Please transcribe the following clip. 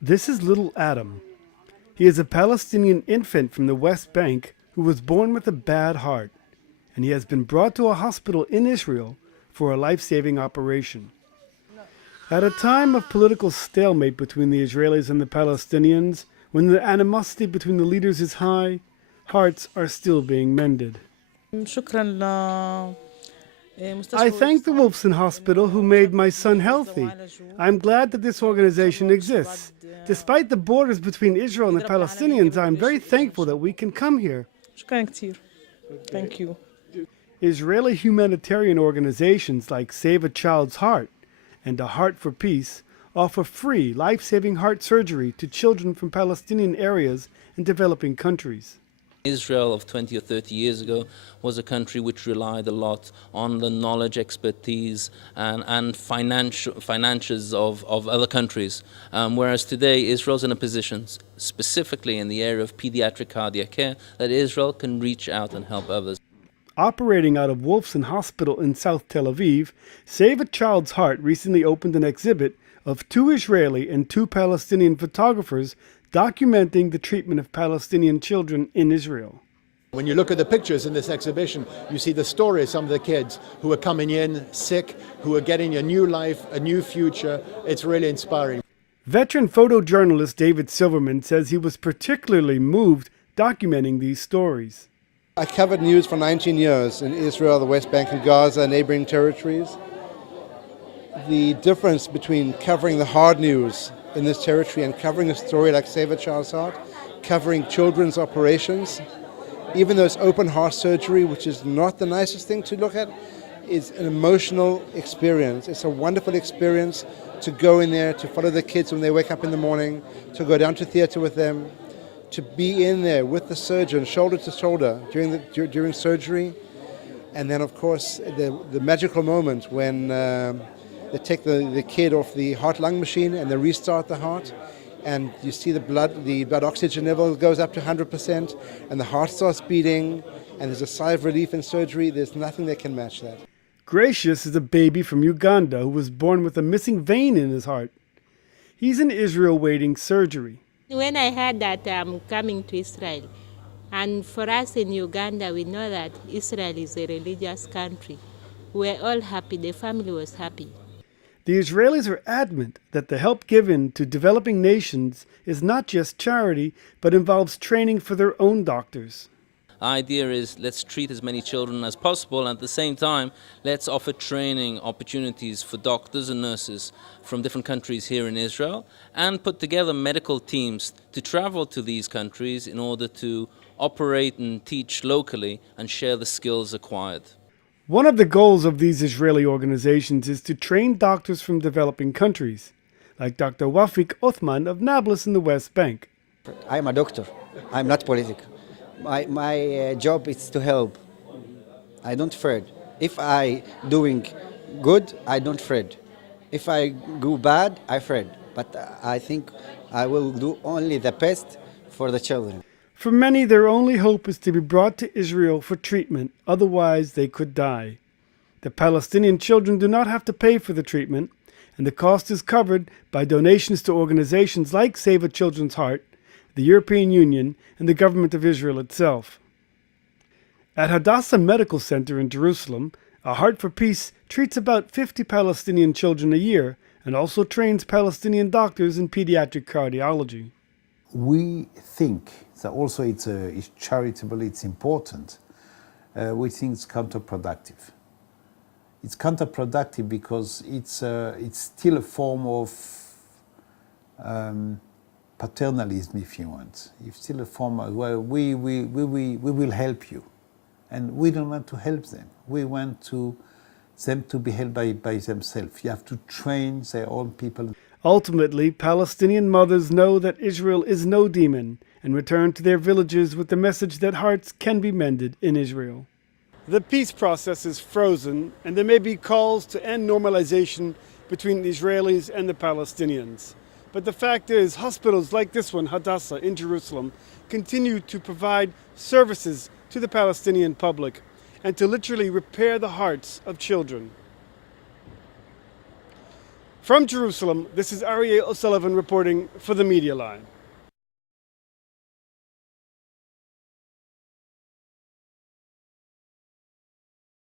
This is little Adam. He is a Palestinian infant from the West Bank who was born with a bad heart, and he has been brought to a hospital in Israel for a life-saving operation. At a time of political stalemate between the Israelis and the Palestinians, when the animosity between the leaders is high, hearts are still being mended. I thank the Wolfson Hospital who made my son healthy. I'm glad that this organization exists. Despite the borders between Israel and the Palestinians, I'm very thankful that we can come here. Thank you. Israeli humanitarian organizations like Save a Child's Heart and A Heart for Peace offer free life-saving heart surgery to children from Palestinian areas in developing countries. Israel of 20 or 30 years ago was a country which relied a lot on the knowledge, expertise, and finances of other countries. Whereas today, Israel's in a position, specifically in the area of pediatric cardiac care, that Israel can reach out and help others. Operating out of Wolfson Hospital in South Tel Aviv, Save a Child's Heart recently opened an exhibit of 2 Israeli and 2 Palestinian photographers documenting the treatment of Palestinian children in Israel. When you look at the pictures in this exhibition, you see the story of some of the kids who are coming in sick, who are getting a new life, a new future. It's really inspiring. Veteran photojournalist David Silverman says he was particularly moved documenting these stories. I covered news for 19 years in Israel, the West Bank and Gaza, neighboring territories. The difference between covering the hard news in this territory and covering a story like Save a Child's Heart, covering children's operations, even though it's open heart surgery, which is not the nicest thing to look at, is an emotional experience. It's a wonderful experience to go in there, to follow the kids when they wake up in the morning, to go down to theater with them, to be in there with the surgeon, shoulder to shoulder during surgery. And then, of course, the magical moment when they take the kid off the heart-lung machine and they restart the heart, and you see the blood oxygen level goes up to 100%, and the heart starts beating, and there's a sigh of relief in surgery. There's nothing that can match that. Gracious is a baby from Uganda who was born with a missing vein in his heart. He's in Israel waiting surgery. When I heard that I'm coming to Israel, and for us in Uganda, we know that Israel is a religious country. We're all happy. The family was happy. The Israelis are adamant that the help given to developing nations is not just charity, but involves training for their own doctors. The idea is let's treat as many children as possible, and at the same time, let's offer training opportunities for doctors and nurses from different countries here in Israel, and put together medical teams to travel to these countries in order to operate and teach locally and share the skills acquired. One of the goals of these Israeli organizations is to train doctors from developing countries, like Dr. Wafik Othman of Nablus in the West Bank. I'm a doctor. I'm not political. My job is to help. I don't afraid. If I doing good, I don't afraid. If I do bad, I afraid. But I think I will do only the best for the children. For many, their only hope is to be brought to Israel for treatment, otherwise they could die. The Palestinian children do not have to pay for the treatment, and the cost is covered by donations to organizations like Save a Children's Heart, the European Union, and the government of Israel itself. At Hadassah Medical Center in Jerusalem, A Heart for Peace treats about 50 Palestinian children a year and also trains Palestinian doctors in pediatric cardiology. We think that also it's charitable, it's important. We think it's counterproductive. It's counterproductive because it's still a form of paternalism, if you want. It's still a form of, well, we will help you. And we don't want to help them. We want them to be helped by themselves. You have to train their own people. Ultimately, Palestinian mothers know that Israel is no demon and return to their villages with the message that hearts can be mended in Israel. The peace process is frozen, and there may be calls to end normalization between the Israelis and the Palestinians. But the fact is, hospitals like this one, Hadassah in Jerusalem, continue to provide services to the Palestinian public and to literally repair the hearts of children. From Jerusalem, this is Aryeh O'Sullivan reporting for the Media Line.